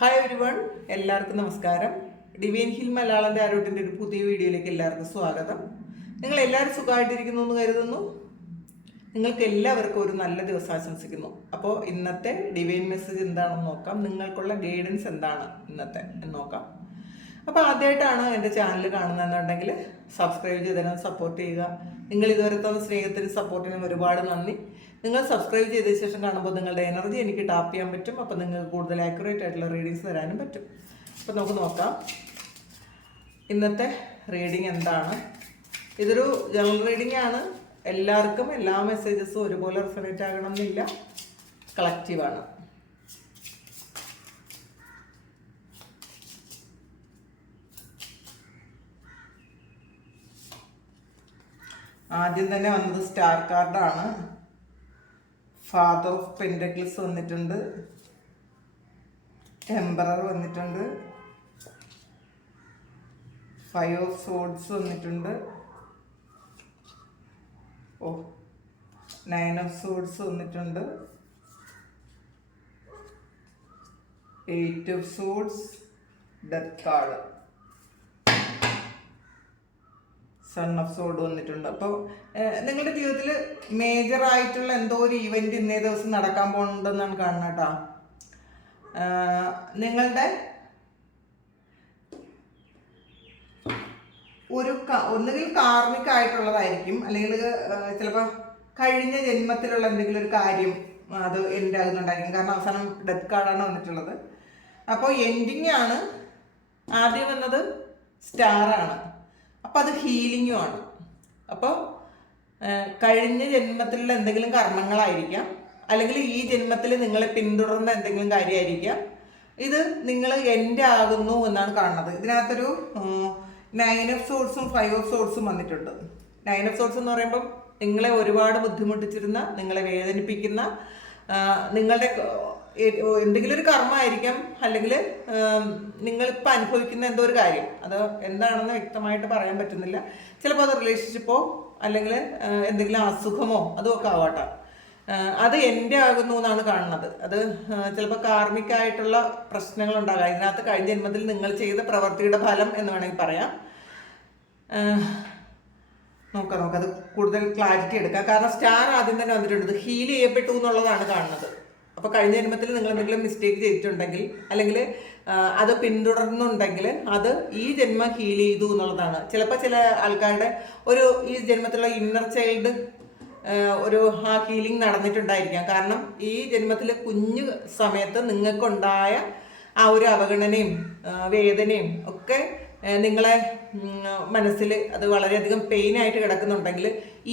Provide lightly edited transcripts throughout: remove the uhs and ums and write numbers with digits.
Hi everyone, എല്ലാവർക്കും നമസ്കാരം. Divine hill Malayalam ആരോട്ടിൻ്റെ ഒരു പുതിയ വീഡിയോയിലേക്ക് എല്ലാവർക്കും സ്വാഗതം. നിങ്ങൾ എല്ലാവരും സുഖമായിട്ടിരിക്കുന്നു എന്ന് കരുതുന്നു. നിങ്ങൾക്ക് എല്ലാവർക്കും ഒരു നല്ല ദിവസം ആശംസിക്കുന്നു. അപ്പോൾ ഇന്നത്തെ ഡിവൈൻ മെസ്സേജ് എന്താണെന്ന് നോക്കാം. നിങ്ങൾക്കുള്ള ഗൈഡൻസ് എന്താണ് ഇന്നത്തെ എന്ന് നോക്കാം. അപ്പോൾ ആദ്യമായിട്ടാണ് എൻ്റെ ചാനൽ കാണുന്നതെന്നുണ്ടെങ്കിൽ സബ്സ്ക്രൈബ് ചെയ്തതിനും സപ്പോർട്ട് ചെയ്യുക. നിങ്ങൾ ഇതുവരെ തന്ന സ്നേഹത്തിനും സപ്പോർട്ടിനും ഒരുപാട് നന്ദി. നിങ്ങൾ സബ്സ്ക്രൈബ് ചെയ്ത ശേഷം കാണുമ്പോൾ നിങ്ങളുടെ എനർജി എനിക്ക് ടാപ്പ് ചെയ്യാൻ പറ്റും. അപ്പോൾ നിങ്ങൾക്ക് കൂടുതൽ ആക്യുറേറ്റ് ആയിട്ടുള്ള റീഡിങ്സ് തരാനും പറ്റും. അപ്പോൾ നമുക്ക് നോക്കാം ഇന്നത്തെ റീഡിങ് എന്താണ്. ഇതൊരു ജനറൽ റീഡിംഗ് ആണ്. എല്ലാവർക്കും എല്ലാ മെസ്സേജസും ഒരുപോലെ റെസണേറ്റ് ആകണമെന്നില്ല. കളക്റ്റീവാണ്. ആദ്യം തന്നെ വന്നത് സ്റ്റാർ കാർഡാണ്. ഫാദർ ഓഫ് പെൻറ്റക്കിൾസ് വന്നിട്ടുണ്ട്, എംപറർ വന്നിട്ടുണ്ട്, 5 ഓഫ് സോഡ്സ് വന്നിട്ടുണ്ട്, 9 ഓഫ് സോഡ്സ് വന്നിട്ടുണ്ട്, 8 of swords, death card, son of സോഡ് വന്നിട്ടുണ്ട്. അപ്പോൾ നിങ്ങളുടെ ജീവിതത്തിൽ മേജർ ആയിട്ടുള്ള എന്തോ ഒരു ഈവൻറ്റ് ഇന്നേ ദിവസം നടക്കാൻ പോകുന്നുണ്ടെന്നാണ് കാണുന്നത് കേട്ടോ. നിങ്ങളുടെ ഒരു ഒന്നുകിൽ കാർമിക് ആയിട്ടുള്ളതായിരിക്കും, അല്ലെങ്കിൽ ചിലപ്പോൾ കഴിഞ്ഞ ജന്മത്തിലുള്ള എന്തെങ്കിലും ഒരു കാര്യം അത് എൻഡ് ആകുന്നുണ്ടായിരിക്കും. കാരണം അവസാനം ഡെത്ത് കാർഡാണ് വന്നിട്ടുള്ളത്. അപ്പോൾ എൻഡിങ് ആണ്. ആദ്യം വന്നത് സ്റ്റാറാണ്. അപ്പോൾ അത് ഹീലിങ്ങും ആണ്. അപ്പോൾ കഴിഞ്ഞ ജന്മത്തിലുള്ള എന്തെങ്കിലും കർമ്മങ്ങളായിരിക്കാം, അല്ലെങ്കിൽ ഈ ജന്മത്തിൽ നിങ്ങളെ പിന്തുടർന്ന എന്തെങ്കിലും കാര്യമായിരിക്കാം. ഇത് നിങ്ങൾ എൻഡ് ആകുന്നു എന്നാണ് കാണുന്നത്. ഇതിനകത്തൊരു 9 ഓഫ് സോഡ്സും 5 ഓഫ് സോഡ്സും വന്നിട്ടുണ്ട്. 9 ഓഫ് സോഡ്സ് എന്ന് പറയുമ്പം നിങ്ങളെ ഒരുപാട് ബുദ്ധിമുട്ടിച്ചിരുന്ന, നിങ്ങളെ വേദനിപ്പിക്കുന്ന, നിങ്ങളുടെ എന്തെങ്കിലും ഒരു കർമ്മമായിരിക്കാം, അല്ലെങ്കിൽ നിങ്ങളിപ്പോൾ അനുഭവിക്കുന്ന എന്തോ ഒരു കാര്യം. അത് എന്താണെന്ന് വ്യക്തമായിട്ട് പറയാൻ പറ്റുന്നില്ല. ചിലപ്പോൾ അത് റിലേഷൻഷിപ്പോ അല്ലെങ്കിൽ എന്തെങ്കിലും അസുഖമോ അതുമൊക്കെ ആവാട്ടെ. അത് എൻ്റെ ആകുന്നു എന്നാണ് കാണുന്നത്. അത് ചിലപ്പോൾ കാർമികമായിട്ടുള്ള പ്രശ്നങ്ങൾ ഉണ്ടാകാം. ഇതിനകത്ത് കഴിഞ്ഞ ജന്മത്തിൽ നിങ്ങൾ ചെയ്ത പ്രവൃത്തിയുടെ ഫലം എന്ന് വേണമെങ്കിൽ പറയാം. നോക്കാം അത് കൂടുതൽ ക്ലാരിറ്റി എടുക്കാം. കാരണം സ്റ്റാർ ആദ്യം തന്നെ വന്നിട്ടുണ്ട്. ഹീൽ ചെയ്യപ്പെട്ടു എന്നുള്ളതാണ് കാണുന്നത്. അപ്പോൾ കഴിഞ്ഞ ജന്മത്തിൽ നിങ്ങൾ എന്തെങ്കിലും മിസ്റ്റേക്ക് ചെയ്തിട്ടുണ്ടെങ്കിൽ, അല്ലെങ്കിൽ അത് പിന്തുടർന്നുണ്ടെങ്കിൽ അത് ഈ ജന്മം ഹീൽ ചെയ്തു എന്നുള്ളതാണ്. ചിലപ്പോൾ ചില ആൾക്കാരുടെ ഈ ജന്മത്തിലുള്ള ഇന്നർ ചൈൽഡ് ഒരു ആ ഹീലിംഗ് നടന്നിട്ടുണ്ടായിരിക്കാം. കാരണം ഈ ജന്മത്തിൽ കുഞ്ഞു സമയത്ത് നിങ്ങൾക്കുണ്ടായ ആ ഒരു അവഗണനയും വേദനയും ഒക്കെ നിങ്ങളെ മനസ്സിൽ അത് വളരെയധികം പെയിനായിട്ട് കിടക്കുന്നുണ്ടെങ്കിൽ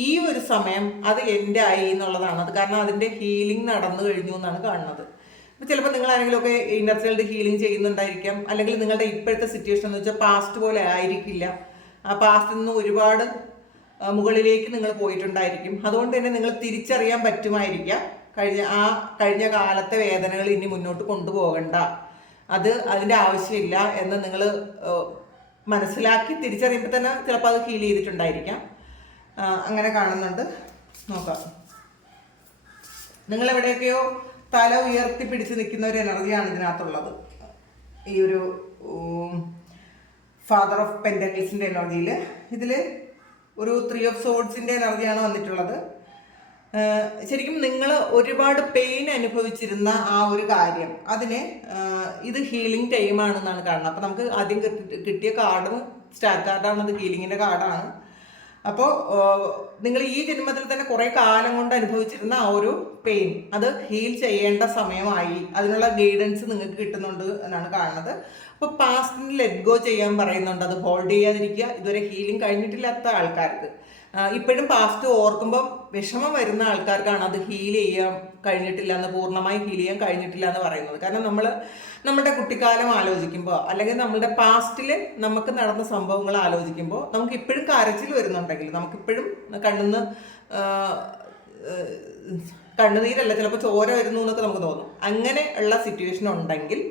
ഈ ഒരു സമയം അത് എൻ്റെ ആയി എന്നുള്ളതാണ്. അത് കാരണം അതിൻ്റെ ഹീലിംഗ് നടന്നു കഴിഞ്ഞു എന്നാണ് കാണുന്നത്. അപ്പോൾ ചിലപ്പോൾ നിങ്ങൾ ആരെങ്കിലുമൊക്കെ ഇന്നർ ചൈൽഡ് ഹീലിംഗ് ചെയ്യുന്നുണ്ടായിരിക്കാം, അല്ലെങ്കിൽ നിങ്ങളുടെ ഇപ്പോഴത്തെ സിറ്റുവേഷൻ എന്ന് വെച്ചാൽ പാസ്റ്റ് പോലെ ആയിരിക്കില്ല. ആ പാസ്റ്റിൽ നിന്ന് ഒരുപാട് മുകളിലേക്ക് നിങ്ങൾ പോയിട്ടുണ്ടായിരിക്കും. അതുകൊണ്ട് തന്നെ നിങ്ങൾ തിരിച്ചറിയാൻ പറ്റുമായിരിക്കാം കഴിഞ്ഞ കാലത്തെ വേദനകൾ ഇനി മുന്നോട്ട് കൊണ്ടുപോകണ്ട, അതിൻ്റെ ആവശ്യമില്ല എന്ന് നിങ്ങൾ മനസ്സിലാക്കി തിരിച്ചറിയുമ്പോൾ തന്നെ ചിലപ്പോൾ അത് ഹീൽ ചെയ്തിട്ടുണ്ടായിരിക്കാം. അങ്ങനെ കാണുന്നുണ്ട്. നോക്കാം. നിങ്ങളെവിടെയൊക്കെയോ തല ഉയർത്തി പിടിച്ച് നിൽക്കുന്ന ഒരു എനർജിയാണ് ഇതിനകത്തുള്ളത്. ഈ ഒരു ഫാദർ ഓഫ് പെൻറ്റക്കിൾസിൻ്റെ എനർജിയിൽ ഇതിൽ ഒരു 3 ഓഫ് സോഡ്സിൻ്റെ എനർജിയാണ് വന്നിട്ടുള്ളത്. ശരിക്കും നിങ്ങൾ ഒരുപാട് പെയിൻ അനുഭവിച്ചിരുന്ന ആ ഒരു കാര്യം അതിന് ഇത് ഹീലിംഗ് ടൈമാണെന്നാണ് കാണുന്നത്. അപ്പോൾ നമുക്ക് ആദ്യം കിട്ടിയ കാർഡും സ്റ്റാർ കാർഡാണ്. അത് ഹീലിങ്ങിൻ്റെ കാർഡാണ്. അപ്പോൾ നിങ്ങൾ ഈ ജന്മത്തിൽ തന്നെ കുറേ കാലം കൊണ്ട് അനുഭവിച്ചിരുന്ന ആ ഒരു പെയിൻ അത് ഹീൽ ചെയ്യേണ്ട സമയമായി. അതിനുള്ള ഗൈഡൻസ് നിങ്ങൾക്ക് കിട്ടുന്നുണ്ട് എന്നാണ് കാണുന്നത്. അപ്പോൾ പാസ്റ്റിന് ലെറ്റ് ഗോ ചെയ്യാൻ പറയുന്നുണ്ട്. അത് ഹോൾഡ് ചെയ്യാതിരിക്കുക. ഇതുവരെ ഹീലിംഗ് കഴിഞ്ഞിട്ടില്ലാത്ത ആൾക്കാർക്ക്, ഇപ്പോഴും പാസ്റ്റ് ഓർക്കുമ്പോൾ വിഷമം വരുന്ന ആൾക്കാർക്കാണ് അത് ഹീൽ ചെയ്യാൻ കഴിഞ്ഞിട്ടില്ല എന്ന്, പൂർണ്ണമായി ഹീൽ ചെയ്യാൻ കഴിഞ്ഞിട്ടില്ല എന്ന് പറയുന്നത്. കാരണം നമ്മുടെ കുട്ടിക്കാലം ആലോചിക്കുമ്പോൾ, അല്ലെങ്കിൽ നമ്മളുടെ പാസ്റ്റിൽ നമുക്ക് നടന്ന സംഭവങ്ങൾ ആലോചിക്കുമ്പോൾ നമുക്ക് ഇപ്പോഴും കരച്ചിൽ വരുന്നുണ്ടെങ്കിൽ, നമുക്കിപ്പോഴും കണ്ണുനീരല്ല ചിലപ്പോൾ ചോര വരുന്നു എന്നൊക്കെ നമുക്ക് തോന്നും. അങ്ങനെ ഉള്ള സിറ്റുവേഷൻ ഉണ്ടെങ്കിൽ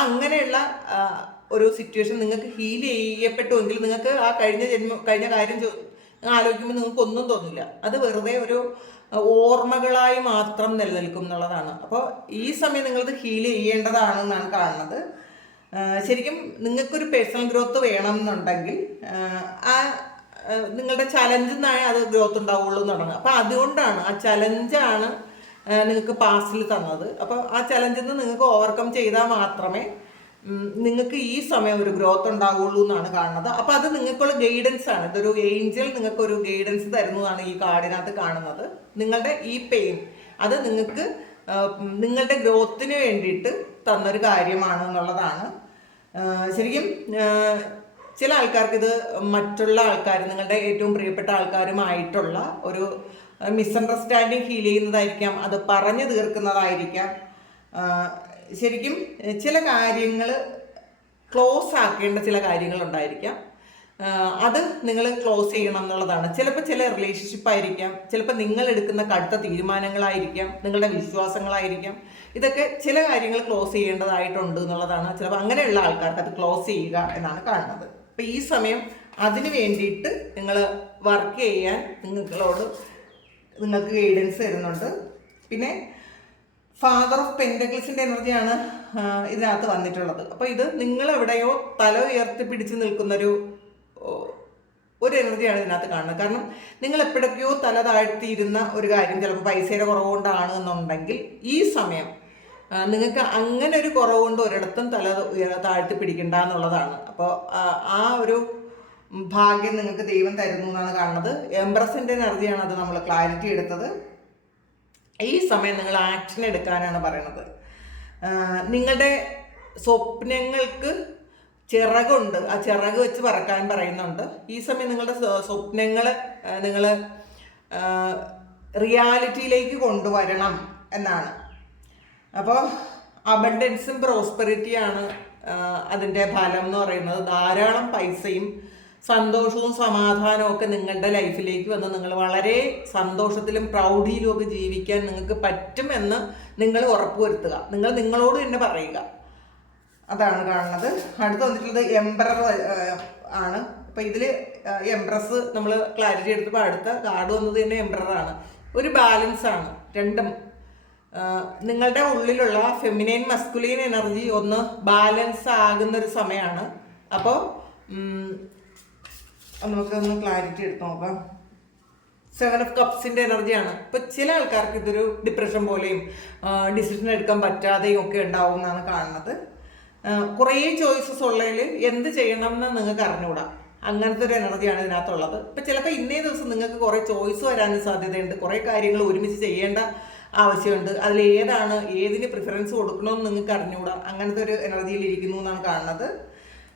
അങ്ങനെയുള്ള ഒരു സിറ്റുവേഷൻ നിങ്ങൾക്ക് ഹീൽ ചെയ്യപ്പെട്ടുവെങ്കിൽ നിങ്ങൾക്ക് ആ കഴിഞ്ഞ കാര്യം ആലോചിക്കുമ്പോൾ നിങ്ങൾക്ക് ഒന്നും തോന്നില്ല. അത് വെറുതെ ഒരു ഓർമ്മകളായി മാത്രം നിലനിൽക്കും എന്നുള്ളതാണ്. അപ്പോൾ ഈ സമയം നിങ്ങളത് ഹീൽ ചെയ്യേണ്ടതാണെന്നാണ് കാണുന്നത്. ശരിക്കും നിങ്ങൾക്കൊരു പേഴ്സണൽ ഗ്രോത്ത് വേണം എന്നുണ്ടെങ്കിൽ ആ നിങ്ങളുടെ ചലഞ്ചിൽ നിന്നാണ് അത് ഗ്രോത്ത് ഉണ്ടാവുള്ളൂ എന്നുള്ളത്. അപ്പോൾ അതുകൊണ്ടാണ് ആ ചലഞ്ചാണ് നിങ്ങൾക്ക് പാസ്റ്റിൽ തന്നത്. അപ്പോൾ ആ ചലഞ്ചിൽ നിന്ന് നിങ്ങൾക്ക് ഓവർകം ചെയ്താൽ മാത്രമേ നിങ്ങൾക്ക് ഈ സമയം ഒരു ഗ്രോത്ത് ഉണ്ടാവുള്ളൂ എന്നാണ് കാണുന്നത്. അപ്പോൾ അത് നിങ്ങൾക്കുള്ള ഗൈഡൻസ് ആണ്. ഇതൊരു ഏഞ്ചൽ നിങ്ങൾക്കൊരു ഗൈഡൻസ് തരുന്നതാണ് ഈ കാർഡിനകത്ത് കാണുന്നത്. നിങ്ങളുടെ ഈ പെയിൻ അത് നിങ്ങൾക്ക് നിങ്ങളുടെ ഗ്രോത്തിന് വേണ്ടിയിട്ട് തന്നൊരു കാര്യമാണ് എന്നുള്ളതാണ്. ശരിക്കും ചില ആൾക്കാർക്ക് ഇത് മറ്റുള്ള ആൾക്കാർ, നിങ്ങളുടെ ഏറ്റവും പ്രിയപ്പെട്ട ആൾക്കാരുമായിട്ടുള്ള ഒരു മിസ്അണ്ടർസ്റ്റാൻഡിങ് ഹീൽ ചെയ്യുന്നതായിരിക്കാം, അത് പറഞ്ഞു തീർക്കുന്നതായിരിക്കാം. ശരിക്കും ചില കാര്യങ്ങൾ ക്ലോസ് ആക്കേണ്ട ചില കാര്യങ്ങളുണ്ടായിരിക്കാം, അത് നിങ്ങൾ ക്ലോസ് ചെയ്യണം എന്നുള്ളതാണ്. ചിലപ്പോൾ ചില റിലേഷൻഷിപ്പ് ആയിരിക്കാം, ചിലപ്പോൾ നിങ്ങൾ എടുക്കുന്ന കടുത്ത തീരുമാനങ്ങളായിരിക്കാം, നിങ്ങളുടെ വിശ്വാസങ്ങളായിരിക്കാം. ഇതൊക്കെ ചില കാര്യങ്ങൾ ക്ലോസ് ചെയ്യേണ്ടതായിട്ടുണ്ട് എന്നുള്ളതാണ്. ചിലപ്പോൾ അങ്ങനെയുള്ള ആൾക്കാർക്ക് അത് ക്ലോസ് ചെയ്യുക എന്നാണ് കാണുന്നത്. അപ്പോൾ ഈ സമയം അതിന് വേണ്ടിയിട്ട് നിങ്ങൾ വർക്ക് ചെയ്യാൻ നിങ്ങൾക്ക് ഗൈഡൻസ് തരുന്നുണ്ട്. പിന്നെ ഫാദർ ഓഫ് പെൻറ്റക്കിൾസിൻ്റെ എനർജിയാണ് ഇതിനകത്ത് വന്നിട്ടുള്ളത്. അപ്പോൾ ഇത് നിങ്ങളെവിടെയോ തല ഉയർത്തി പിടിച്ച് നിൽക്കുന്നൊരു എനർജിയാണ് ഇതിനകത്ത് കാണുന്നത്. കാരണം നിങ്ങൾ എപ്പോഴൊക്കെയോ തല താഴ്ത്തിയിരുന്ന ഒരു കാര്യം ചിലപ്പോൾ പൈസയുടെ കുറവ് കൊണ്ടാണ് എന്നുണ്ടെങ്കിൽ ഈ സമയം നിങ്ങൾക്ക് അങ്ങനെ ഒരു കുറവ് കൊണ്ട് ഒരിടത്തും തല താഴ്ത്തി പിടിക്കണ്ട എന്നുള്ളതാണ്. അപ്പോൾ ആ ഒരു ഭാഗ്യം നിങ്ങൾക്ക് ദൈവം തരുന്നു എന്നാണ് കാണുന്നത്. എംബ്രസിൻ്റെ എനർജിയാണ് അത് നമ്മൾ ക്ലാരിറ്റി എടുത്തത്. ഈ സമയം നിങ്ങൾ ആക്ഷൻ എടുക്കാനാണ് പറയണത്. നിങ്ങളുടെ സ്വപ്നങ്ങൾക്ക് ചിറകുണ്ട്, ആ ചിറക് വെച്ച് പറക്കാൻ പറയുന്നുണ്ട്. ഈ സമയം നിങ്ങളുടെ സ്വപ്നങ്ങൾ നിങ്ങൾ റിയാലിറ്റിയിലേക്ക് കൊണ്ടുവരണം എന്നാണ്. അപ്പോൾ അബണ്ടൻസും പ്രോസ്പെറിറ്റിയാണ് അതിൻ്റെ ഫലം എന്ന് പറയുന്നത്. ധാരാളം പൈസയും സന്തോഷവും സമാധാനവും ഒക്കെ നിങ്ങളുടെ ലൈഫിലേക്ക് വന്ന് നിങ്ങൾ വളരെ സന്തോഷത്തിലും പ്രൗഢിയിലും ഒക്കെ ജീവിക്കാൻ നിങ്ങൾക്ക് പറ്റുമെന്ന് നിങ്ങൾ ഉറപ്പുവരുത്തുക. നിങ്ങൾ നിങ്ങളോട് തന്നെ പറയുക. അതാണ് കാണുന്നത്. അടുത്ത് വന്നിട്ടുള്ളത് എംപറർ ആണ്. അപ്പം ഇതിൽ എംപ്രസ് നമ്മൾ ക്ലാരിറ്റി എടുത്തപ്പോൾ അടുത്ത കാർഡ് വന്നത് തന്നെ എംപററാണ്. ഒരു ബാലൻസ് ആണ് രണ്ടും. നിങ്ങളുടെ ഉള്ളിലുള്ള ഫെമിനൈൻ മസ്കുലൈൻ എനർജി ഒന്ന് ബാലൻസ് ആകുന്നൊരു സമയമാണ്. അപ്പോൾ നമുക്കൊന്ന് ക്ലാരിറ്റി എടുത്ത് നോക്കാം. 7 ഓഫ് കപ്സിൻ്റെ എനർജിയാണ്. ഇപ്പോൾ ചില ആൾക്കാർക്ക് ഇതൊരു ഡിപ്രഷൻ പോലെയും ഡിസിഷൻ എടുക്കാൻ പറ്റാതെയും ഒക്കെ ഉണ്ടാവും എന്നാണ് കാണുന്നത്. കുറേ ചോയ്സസ് ഉള്ളതിൽ എന്ത് ചെയ്യണം എന്ന് നിങ്ങൾക്ക് അറിഞ്ഞുകൂടാ. അങ്ങനത്തെ ഒരു എനർജിയാണ് ഇതിനകത്തുള്ളത്. ഇപ്പം ചിലപ്പോൾ ഇന്നേ ദിവസം നിങ്ങൾക്ക് കുറേ ചോയ്സ് വരാനും സാധ്യതയുണ്ട്. കുറേ കാര്യങ്ങൾ ഒരുമിച്ച് ചെയ്യേണ്ട ആവശ്യമുണ്ട്. അതിലേതാണ് ഏതിന് പ്രിഫറൻസ് കൊടുക്കണമെന്ന് നിങ്ങൾക്ക് അറിഞ്ഞുകൂടാ. അങ്ങനത്തെ ഒരു എനർജിയിൽ ഇരിക്കുന്നു എന്നാണ് കാണുന്നത്.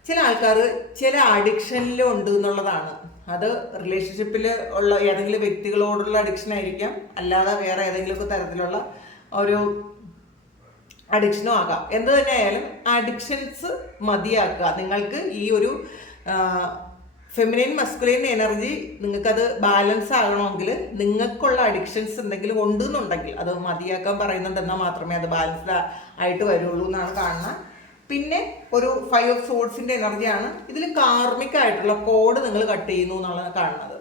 ചില ആൾക്കാർ ചില അഡിക്ഷനിലും ഉണ്ട് എന്നുള്ളതാണ്. അത് റിലേഷൻഷിപ്പിൽ ഉള്ള ഏതെങ്കിലും വ്യക്തികളോടുള്ള അഡിക്ഷൻ ആയിരിക്കാം, അല്ലാതെ വേറെ ഏതെങ്കിലുമൊക്കെ തരത്തിലുള്ള ഒരു അഡിക്ഷനും ആകാം. എന്ത് തന്നെ ആയാലും അഡിക്ഷൻസ് മതിയാക്കുക. നിങ്ങൾക്ക് ഈ ഒരു ഫെമിനൈൻ മസ്കുലൈൻ എനർജി നിങ്ങൾക്കത് ബാലൻസ് ആകണമെങ്കിൽ നിങ്ങൾക്കുള്ള അഡിക്ഷൻസ് എന്തെങ്കിലും ഉണ്ടെന്നുണ്ടെങ്കിൽ അത് മതിയാക്കാൻ പറയുന്നുണ്ട്. എന്നാൽ മാത്രമേ അത് ബാലൻസ്ഡ് ആയിട്ട് വരുള്ളൂ എന്നാണ് കാണുന്നത്. പിന്നെ ഒരു 5 ഓഫ് സോഡ്സിൻ്റെ എനർജിയാണ്. ഇതിൽ കാർമിക് ആയിട്ടുള്ള കോഡ് നിങ്ങൾ കട്ട് ചെയ്യുന്നു എന്നാണ് കാണുന്നത്.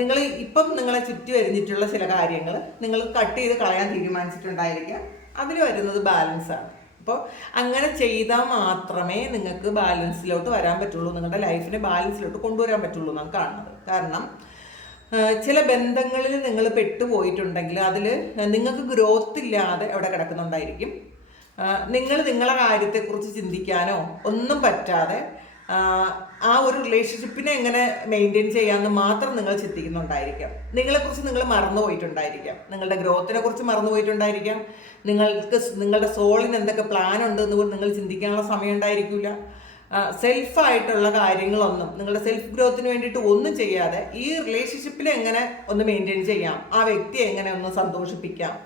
നിങ്ങൾ ഇപ്പം നിങ്ങളെ ചുറ്റി വരുന്നിട്ടുള്ള ചില കാര്യങ്ങൾ നിങ്ങൾ കട്ട് ചെയ്ത് കളയാൻ തീരുമാനിച്ചിട്ടുണ്ടായിരിക്കാം. അതിൽ വരുന്നത് ബാലൻസാണ്. അപ്പോൾ അങ്ങനെ ചെയ്താൽ മാത്രമേ നിങ്ങൾക്ക് ബാലൻസിലോട്ട് വരാൻ പറ്റുള്ളൂ, നിങ്ങളുടെ ലൈഫിനെ ബാലൻസിലോട്ട് കൊണ്ടുവരാൻ പറ്റുള്ളൂ എന്നാണ് കാണുന്നത്. കാരണം ചില ബന്ധങ്ങളിൽ നിങ്ങൾ പെട്ടുപോയിട്ടുണ്ടെങ്കിൽ അതിൽ നിങ്ങൾക്ക് ഗ്രോത്ത് ഇല്ലാതെ അവിടെ കിടക്കുന്നുണ്ടായിരിക്കും. നിങ്ങൾ നിങ്ങളെ കാര്യത്തെക്കുറിച്ച് ചിന്തിക്കാനോ ഒന്നും പറ്റാതെ ആ ഒരു റിലേഷൻഷിപ്പിനെ എങ്ങനെ മെയിൻറ്റെയിൻ ചെയ്യാമെന്ന് മാത്രം നിങ്ങൾ ചിന്തിക്കുന്നുണ്ടായിരിക്കാം. നിങ്ങളെക്കുറിച്ച് നിങ്ങൾ മറന്നു പോയിട്ടുണ്ടായിരിക്കാം, നിങ്ങളുടെ ഗ്രോത്തിനെ കുറിച്ച് മറന്നു പോയിട്ടുണ്ടായിരിക്കാം, നിങ്ങളുടെ സോളിന് എന്തൊക്കെ പ്ലാൻ ഉണ്ട് എന്ന് നിങ്ങൾ ചിന്തിക്കാനുള്ള സമയം ഉണ്ടായിരിക്കില്ല. സെൽഫായിട്ടുള്ള കാര്യങ്ങളൊന്നും നിങ്ങളുടെ സെൽഫ് ഗ്രോത്തിന് വേണ്ടിയിട്ട് ഒന്നും ചെയ്യാതെ ഈ റിലേഷൻഷിപ്പിനെ എങ്ങനെ ഒന്ന് മെയിൻറ്റെയിൻ ചെയ്യാം, ആ വ്യക്തിയെ എങ്ങനെ ഒന്ന് സന്തോഷിപ്പിക്കാം,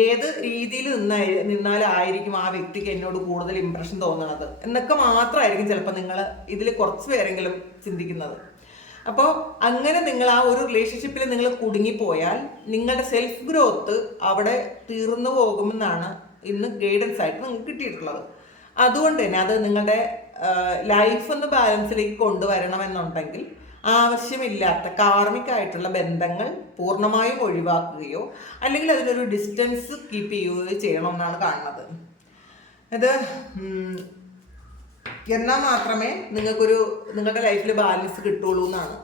ഏത് രീതിയിൽ നിന്നാലായിരിക്കും ആ വ്യക്തിക്ക് എന്നോട് കൂടുതൽ ഇമ്പ്രഷൻ തോന്നുന്നത് എന്നൊക്കെ മാത്രമായിരിക്കും ചിലപ്പോൾ നിങ്ങൾ ഇതിൽ കുറച്ച് പേരെങ്കിലും ചിന്തിക്കുന്നത്. അപ്പോൾ അങ്ങനെ നിങ്ങൾ ആ ഒരു റിലേഷൻഷിപ്പിൽ നിങ്ങൾ കുടുങ്ങിപ്പോയാൽ നിങ്ങളുടെ സെൽഫ് ഗ്രോത്ത് അവിടെ തീർന്നു പോകുമെന്നാണ് ഇന്ന് ഗൈഡൻസ് ആയിട്ട് നിങ്ങൾക്ക് കിട്ടിയിട്ടുള്ളത്. അതുകൊണ്ട് തന്നെ അത് നിങ്ങളുടെ ലൈഫ് ഒന്ന് ബാലൻസിലേക്ക് കൊണ്ടുവരണമെന്നുണ്ടെങ്കിൽ ആവശ്യമില്ലാത്ത കാർമികമായിട്ടുള്ള ബന്ധങ്ങൾ പൂർണ്ണമായും ഒഴിവാക്കുകയോ അല്ലെങ്കിൽ അതിനൊരു ഡിസ്റ്റൻസ് കീപ്പ് ചെയ്യുകയോ ചെയ്യണമെന്നാണ് കാണുന്നത്. ഇത് എന്നാൽ മാത്രമേ നിങ്ങളുടെ ലൈഫിൽ ബാലൻസ് കിട്ടുള്ളൂ എന്നാണ്.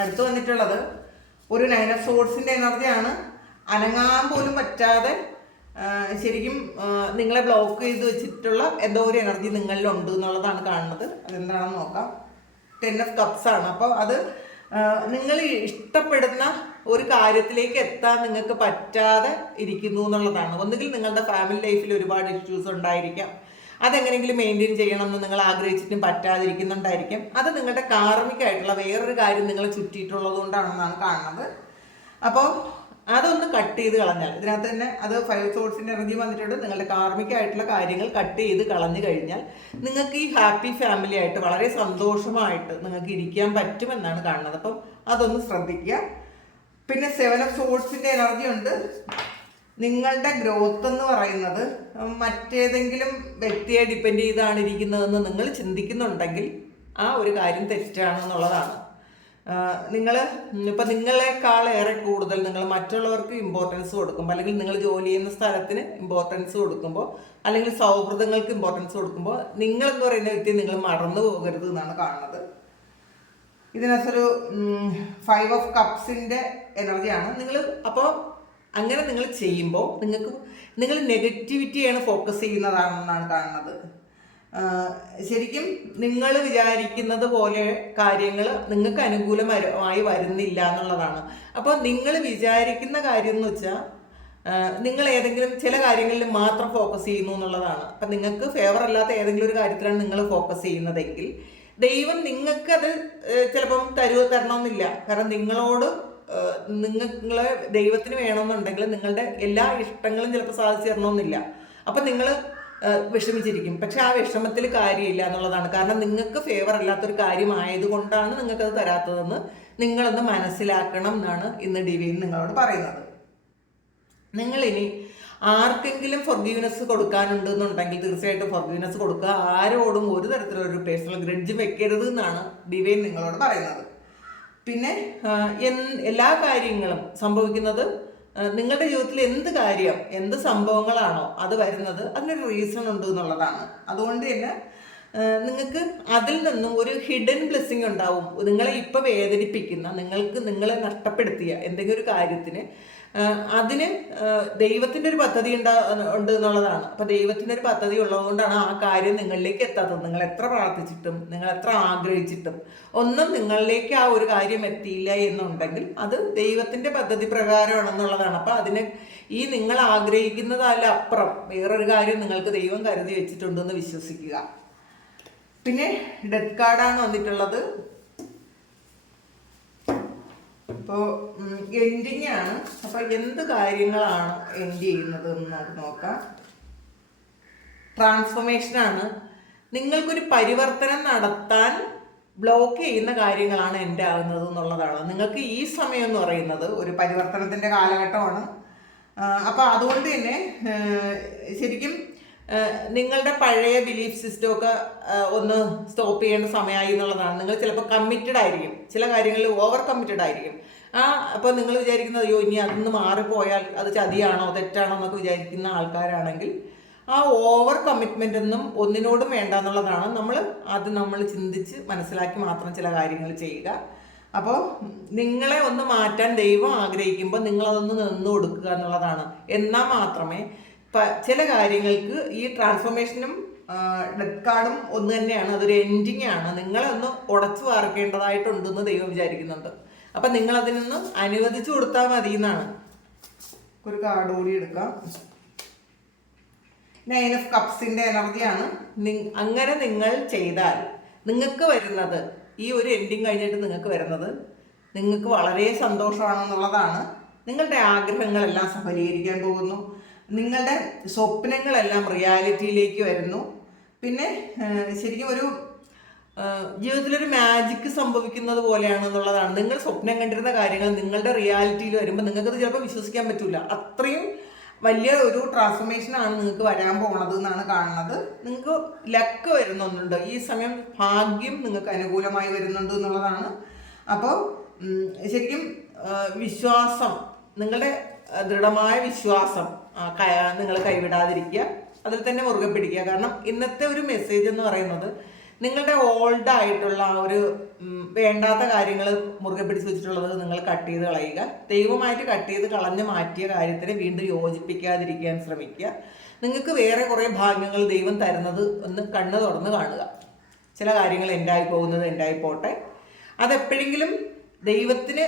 അടുത്ത് വന്നിട്ടുള്ളത് ഒരു 9 ഓഫ് സോർഡ്സിൻ്റെ എനർജിയാണ്. അനങ്ങാൻ പോലും പറ്റാതെ ശരിക്കും നിങ്ങളെ ബ്ലോക്ക് ചെയ്ത് വെച്ചിട്ടുള്ള എന്തോ ഒരു എനർജി നിങ്ങളിലുണ്ട് എന്നുള്ളതാണ് കാണുന്നത്. അതെന്താണെന്ന് നോക്കാം. 10 ഓഫ് കപ്സ് ആണ്. അപ്പോൾ അത് നിങ്ങൾ ഇഷ്ടപ്പെടുന്ന ഒരു കാര്യത്തിലേക്ക് എത്താൻ നിങ്ങൾക്ക് പറ്റാതെ ഇരിക്കുന്നു എന്നുള്ളതാണ്. ഒന്നുകിൽ നിങ്ങളുടെ ഫാമിലി ലൈഫിൽ ഒരുപാട് ഇഷ്യൂസ് ഉണ്ടായിരിക്കാം, അതെങ്ങനെയെങ്കിലും മെയിൻറ്റെയിൻ ചെയ്യണമെന്ന് നിങ്ങൾ ആഗ്രഹിച്ചിട്ടും പറ്റാതിരിക്കുന്നുണ്ടായിരിക്കും. അത് നിങ്ങളുടെ കാർമികമായിട്ടുള്ള വേറൊരു കാര്യം നിങ്ങളെ ചുറ്റിയിട്ടുള്ളത് കൊണ്ടാണെന്നാണ് കാണുന്നത്. അപ്പോൾ അതൊന്ന് കട്ട് ചെയ്ത് കളഞ്ഞാൽ, ഇതിനകത്ത് തന്നെ അത് 5 സോഴ്സിൻ്റെ എനർജി വന്നിട്ടുണ്ട്. നിങ്ങളുടെ കാർമികമായിട്ടുള്ള കാര്യങ്ങൾ കട്ട് ചെയ്ത് കളഞ്ഞു കഴിഞ്ഞാൽ നിങ്ങൾക്ക് ഈ ഹാപ്പി ഫാമിലി ആയിട്ട് വളരെ സന്തോഷമായിട്ട് നിങ്ങൾക്ക് ഇരിക്കാൻ പറ്റുമെന്നാണ് കാണുന്നത്. അപ്പം അതൊന്ന് ശ്രദ്ധിക്കുക. പിന്നെ 7 ഓഫ് സോഴ്സിൻ്റെ എനർജി ഉണ്ട്. നിങ്ങളുടെ ഗ്രോത്ത് എന്ന് പറയുന്നത് മറ്റേതെങ്കിലും വ്യക്തിയെ ഡിപ്പെൻഡ് ചെയ്താണ് ഇരിക്കുന്നതെന്ന് നിങ്ങൾ ചിന്തിക്കുന്നുണ്ടെങ്കിൽ ആ ഒരു കാര്യം തെറ്റാണെന്നുള്ളതാണ്. ഇപ്പം നിങ്ങളെക്കാൾ ഏറെ കൂടുതൽ നിങ്ങൾ മറ്റുള്ളവർക്ക് ഇമ്പോർട്ടൻസ് കൊടുക്കുമ്പോൾ, അല്ലെങ്കിൽ നിങ്ങൾ ജോലി ചെയ്യുന്ന സ്ഥലത്തിന് ഇമ്പോർട്ടൻസ് കൊടുക്കുമ്പോൾ, അല്ലെങ്കിൽ സൗഹൃദങ്ങൾക്ക് ഇമ്പോർട്ടൻസ് കൊടുക്കുമ്പോൾ നിങ്ങളെന്ന് പറയുന്ന വ്യക്തി നിങ്ങൾ മറന്നു പോകരുത് എന്നാണ് കാണുന്നത്. ഇതിനകത്തൊരു 5 ഓഫ് കപ്സിൻ്റെ എനർജിയാണ്. അപ്പോൾ അങ്ങനെ നിങ്ങൾ ചെയ്യുമ്പോൾ നിങ്ങൾ നെഗറ്റിവിറ്റിയാണ് ഫോക്കസ് ചെയ്യുന്നതാണെന്നാണ് കാണുന്നത്. ശരിക്കും നിങ്ങൾ വിചാരിക്കുന്നത് പോലെ കാര്യങ്ങൾ നിങ്ങൾക്ക് അനുകൂലമായി വരുന്നില്ല എന്നുള്ളതാണ്. അപ്പോൾ നിങ്ങൾ വിചാരിക്കുന്ന കാര്യം എന്ന് വെച്ചാൽ നിങ്ങൾ ഏതെങ്കിലും ചില കാര്യങ്ങളിൽ മാത്രം ഫോക്കസ് ചെയ്യുന്നു എന്നുള്ളതാണ്. അപ്പം നിങ്ങൾക്ക് ഫേവർ അല്ലാത്ത ഏതെങ്കിലും ഒരു കാര്യത്തിലാണ് നിങ്ങൾ ഫോക്കസ് ചെയ്യുന്നതെങ്കിൽ ദൈവം നിങ്ങൾക്കത് ചിലപ്പം തരണമെന്നില്ല. കാരണം നിങ്ങളെ ദൈവത്തിന് വേണമെന്നുണ്ടെങ്കിൽ നിങ്ങളുടെ എല്ലാ ഇഷ്ടങ്ങളും ചിലപ്പോൾ സാധിച്ചു തരണമെന്നില്ല. അപ്പം നിങ്ങൾ വിഷമിച്ചിരിക്കും. പക്ഷെ ആ വിഷമത്തിൽ കാര്യമില്ല എന്നുള്ളതാണ്. കാരണം നിങ്ങൾക്ക് ഫേവർ അല്ലാത്തൊരു കാര്യമായതുകൊണ്ടാണ് നിങ്ങൾക്കത് തരാത്തതെന്ന് നിങ്ങളൊന്ന് മനസ്സിലാക്കണം എന്നാണ് ഇന്ന് ഡിവൈൻ നിങ്ങളോട് പറയുന്നത്. നിങ്ങളിനി ആർക്കെങ്കിലും ഫൊർഗീവ്നെസ് കൊടുക്കാനുണ്ടെന്നുണ്ടെങ്കിൽ തീർച്ചയായിട്ടും ഫൊർഗീവ്നെസ് കൊടുക്കുക. ആരോടും ഒരു തരത്തിലൊരു പേഴ്സണൽ ഗ്രഡ്ജ് വെക്കരുത് എന്നാണ് ഡിവൈൻ നിങ്ങളോട് പറയുന്നത്. പിന്നെ എല്ലാ കാര്യങ്ങളും സംഭവിക്കുന്നത് നിങ്ങളുടെ ജീവിതത്തിൽ എന്ത് സംഭവങ്ങളാണോ അത് വരുന്നത് അതിനൊരു റീസൺ ഉണ്ട് എന്നുള്ളതാണ്. അതുകൊണ്ട് തന്നെ നിങ്ങൾക്ക് അതിൽ നിന്നും ഒരു ഹിഡൻ ബ്ലെസ്സിങ് ഉണ്ടാവും. നിങ്ങളെ ഇപ്പം വേദനിപ്പിക്കുന്ന, നിങ്ങളെ നഷ്ടപ്പെടുത്തിയ എന്തെങ്കിലും ഒരു കാര്യത്തിന് അതിന് ദൈവത്തിൻ്റെ ഒരു പദ്ധതി ഉണ്ട് എന്നുള്ളതാണ്. അപ്പം ദൈവത്തിൻ്റെ ഒരു പദ്ധതി ഉള്ളതുകൊണ്ടാണ് ആ കാര്യം നിങ്ങളിലേക്ക് എത്താത്തത്. നിങ്ങൾ എത്ര പ്രാർത്ഥിച്ചിട്ടും നിങ്ങൾ എത്ര ആഗ്രഹിച്ചിട്ടും ഒന്നും നിങ്ങളിലേക്ക് ആ ഒരു കാര്യം എത്തിയില്ല എന്നുണ്ടെങ്കിൽ അത് ദൈവത്തിൻ്റെ പദ്ധതി പ്രകാരമാണെന്നുള്ളതാണ്. അപ്പം നിങ്ങൾ ആഗ്രഹിക്കുന്നതല്ല അപ്പുറം വേറൊരു കാര്യം നിങ്ങൾക്ക് ദൈവം കരുതി വെച്ചിട്ടുണ്ടെന്ന് വിശ്വസിക്കുക. പിന്നെ ഡെത്ത് കാർഡാണ് വന്നിട്ടുള്ളത്. ഇപ്പോൾ എൻഡിങ് ആണ്. അപ്പോൾ എന്ത് കാര്യങ്ങളാണ് എൻഡ് ചെയ്യുന്നത് എന്ന് നമുക്ക് നോക്കാം. ട്രാൻസ്ഫോർമേഷനാണ്. നിങ്ങൾക്കൊരു പരിവർത്തനം നടത്താൻ ബ്ലോക്ക് ചെയ്യുന്ന കാര്യങ്ങളാണ് എൻഡ് ആകുന്നത് എന്നുള്ളതാണ്. നിങ്ങൾക്ക് ഈ സമയം എന്ന് പറയുന്നത് ഒരു പരിവർത്തനത്തിൻ്റെ കാലഘട്ടമാണ്. അപ്പോൾ അതുകൊണ്ട് തന്നെ ശരിക്കും നിങ്ങളുടെ പഴയ ബിലീഫ് സിസ്റ്റമൊക്കെ ഒന്ന് സ്റ്റോപ്പ് ചെയ്യേണ്ട സമയമായി എന്നുള്ളതാണ്. നിങ്ങൾ ചിലപ്പോൾ കമ്മിറ്റഡ് ആയിരിക്കും, ചില കാര്യങ്ങളിൽ ഓവർ കമ്മിറ്റഡ് ആയിരിക്കും. അപ്പോൾ നിങ്ങൾ വിചാരിക്കുന്നത് അയ്യോ ഇനി അതൊന്ന് മാറിപ്പോയാൽ അത് ചതിയാണോ തെറ്റാണോ എന്നൊക്കെ വിചാരിക്കുന്ന ആൾക്കാരാണെങ്കിൽ ആ ഓവർ കമ്മിറ്റ്മെൻ്റ് ഒന്നും ഒന്നിനോടും വേണ്ട എന്നുള്ളതാണ്. നമ്മൾ ചിന്തിച്ച് മനസ്സിലാക്കി മാത്രം ചില കാര്യങ്ങൾ ചെയ്യുക. അപ്പോൾ നിങ്ങളെ ഒന്ന് മാറ്റാൻ ദൈവം ആഗ്രഹിക്കുമ്പോൾ നിങ്ങളതൊന്ന് നിന്ന് കൊടുക്കുക എന്നുള്ളതാണ്. എന്നാൽ മാത്രമേ ചില കാര്യങ്ങൾക്ക് ഈ ട്രാൻസ്ഫോർമേഷനും ഡെത്ത് കാർഡും ഒന്ന് തന്നെയാണ്. അതൊരു എൻഡിങ് ആണ്. നിങ്ങളൊന്ന് ഉടച്ചു വാർക്കേണ്ടതായിട്ടുണ്ടെന്ന് ദൈവം വിചാരിക്കുന്നുണ്ട്. അപ്പം നിങ്ങളതിനൊന്ന് അനുവദിച്ചു കൊടുത്താൽ മതി എന്നാണ്. ഒരു കാർഡ് കൂടി എടുക്കാം. 9 ഓഫ് കപ്സിൻ്റെ എനർജിയാണ്. അങ്ങനെ നിങ്ങൾ ചെയ്താൽ നിങ്ങൾക്ക് വരുന്നത് ഈ ഒരു എൻഡിങ് കഴിഞ്ഞിട്ട് നിങ്ങൾക്ക് വളരെ സന്തോഷമാണെന്നുള്ളതാണ്. നിങ്ങളുടെ ആഗ്രഹങ്ങളെല്ലാം സഫലീകരിക്കാൻ പോകുന്നു. നിങ്ങളുടെ സ്വപ്നങ്ങളെല്ലാം റിയാലിറ്റിയിലേക്ക് വരുന്നു. പിന്നെ ശരിക്കും ഒരു ജീവിതത്തിലൊരു മാജിക്ക് സംഭവിക്കുന്നത് പോലെയാണെന്നുള്ളതാണ്. നിങ്ങൾ സ്വപ്നം കണ്ടിരുന്ന കാര്യങ്ങൾ നിങ്ങളുടെ റിയാലിറ്റിയിൽ വരുമ്പോൾ നിങ്ങൾക്കത് ചിലപ്പോൾ വിശ്വസിക്കാൻ പറ്റില്ല. അത്രയും വലിയ ഒരു ട്രാൻസ്ഫോർമേഷനാണ് നിങ്ങൾക്ക് വരാൻ പോണത് എന്നാണ് കാണുന്നത്. നിങ്ങൾക്ക് ലക്ക് വരുന്നുണ്ട് ഈ സമയം, ഭാഗ്യം നിങ്ങൾക്ക് അനുകൂലമായി വരുന്നുണ്ട് എന്നുള്ളതാണ്. അപ്പോൾ ശരിക്കും വിശ്വാസം, നിങ്ങളുടെ ദൃഢമായ വിശ്വാസം നിങ്ങൾ കൈവിടാതിരിക്കുക, അതിൽ തന്നെ മുറുകെ പിടിക്കുക. കാരണം ഇന്നത്തെ ഒരു മെസ്സേജ് എന്ന് പറയുന്നത് നിങ്ങളുടെ ഓൾഡ് ആയിട്ടുള്ള ആ ഒരു വേണ്ടാത്ത കാര്യങ്ങൾ മുറുകെ പിടിച്ച് വെച്ചിട്ടുള്ളത് നിങ്ങൾ കട്ട് ചെയ്ത് കളയുക. ദൈവമായിട്ട് കട്ട് ചെയ്ത് കളഞ്ഞ് മാറ്റിയ കാര്യത്തിനെ വീണ്ടും യോജിപ്പിക്കാതിരിക്കാൻ ശ്രമിക്കുക. നിങ്ങൾക്ക് വേറെ കുറേ ഭാഗ്യങ്ങൾ ദൈവം തരുന്നത് ഒന്ന് കണ്ണ് തുറന്ന് കാണുക. ചില കാര്യങ്ങൾ എൻഡായി പോകുന്നത് എൻഡായി പോട്ടെ, അതെപ്പോഴെങ്കിലും ദൈവത്തിന്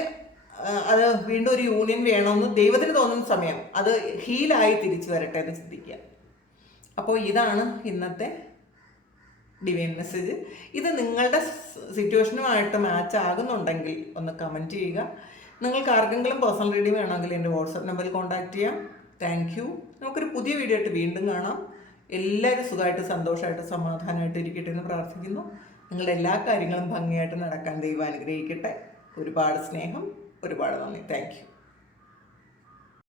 അത് വീണ്ടും ഒരു യൂണിയൻ വേണമെന്ന് ദൈവത്തിന് തോന്നുന്ന സമയം അത് ഹീലായി തിരിച്ചു വരട്ടെ എന്ന് ചിന്തിക്കുക. അപ്പോൾ ഇതാണ് ഇന്നത്തെ ഡിവൈൻ മെസ്സേജ്. ഇത് നിങ്ങളുടെ സിറ്റുവേഷനുമായിട്ട് മാച്ച് ആകുന്നുണ്ടെങ്കിൽ ഒന്ന് കമൻറ്റ് ചെയ്യുക. നിങ്ങൾക്ക് ആർക്കെങ്കിലും പേഴ്സണൽ റീഡിംഗ് വേണമെങ്കിൽ എൻ്റെ വാട്സപ്പ് നമ്പറിൽ കോൺടാക്റ്റ് ചെയ്യാം. Thank you. നമുക്കൊരു പുതിയ വീഡിയോ ആയിട്ട് വീണ്ടും കാണാം. എല്ലാവരും സുഖമായിട്ട് സന്തോഷമായിട്ട് സമാധാനമായിട്ട് ഇരിക്കട്ടെ എന്ന് പ്രാർത്ഥിക്കുന്നു. നിങ്ങളുടെ എല്ലാ കാര്യങ്ങളും ഭംഗിയായിട്ട് നടക്കാൻ ദൈവം അനുഗ്രഹിക്കട്ടെ. ഒരുപാട് സ്നേഹം, ഒരുപാട് നന്ദി. Thank you.